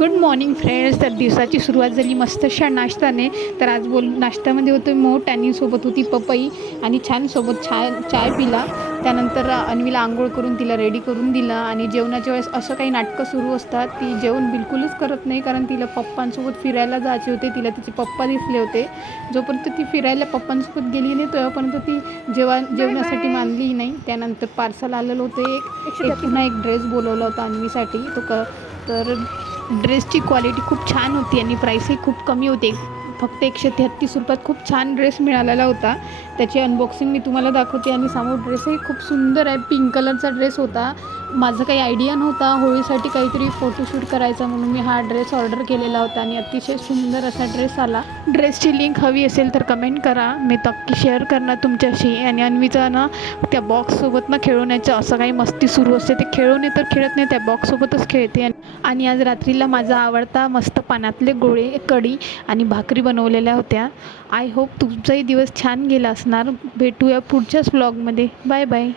Good morning friends. तर दिवसाची सुरुवात झाली मस्त अशा नाश्त्याने. तर आज नाश्त्यामध्ये होतं मोठ आणि सोबत होती पपई आणि छान सोबत चाय पिला. त्यानंतर अन्वीला आंघोळ करून तिला रेडी करून दिलं. आणि जेवणाच्या वेळेस असं काही नाटकं सुरू असतात, ती जेवण बिलकुलच करत नाही, कारण तिला पप्पांसोबत फिरायला जायचे होते. तिला तिचे पप्पा दिसले होते. जोपर्यंत ती फिरायला पप्पांसोबत गेली नाही तोपर्यंत ती जेवणासाठी मानली नाही. त्यानंतर पार्सल आलेलं होतं एक पुन्हा एक ड्रेस बोलवला होता अन्वीसाठी. तर ड्रेसची क्वालिटी खूप छान होती आणि प्राईसही खूप कमी होते. फक्त 133 रुपयात खूप छान ड्रेस मिळालेला होता. त्याची अनबॉक्सिंग मी तुम्हाला दाखवते. आणि समोर ड्रेसही खूप सुंदर आहे. पिंक कलरचा ड्रेस होता. माझं काही आयडिया नव्हता होळीसाठी काहीतरी फोटोशूट करायचा, म्हणून मी हा ड्रेस ऑर्डर केलेला होता आणि अतिशय सुंदर असा ड्रेस आला. ड्रेसची लिंक हवी असेल तर कमेंट करा, मी नक्की शेअर करणार तुमच्याशी. आणि अन्वीचा ना त्या बॉक्ससोबत ना खेळवण्याचं असं काही मस्ती सुरू असते. ते खेळवणे तर खेळत नाही, त्या बॉक्ससोबतच खेळते. आणि आज रात्रीला माझा आवडता मस्त पानातले गोळे, कढी आणि भाकरी बनवलेल्या होत्या. आय होप तुमचाही दिवस छान गेला असणार. भेटूया पुढच्याच व्लॉगमध्ये. Bye bye.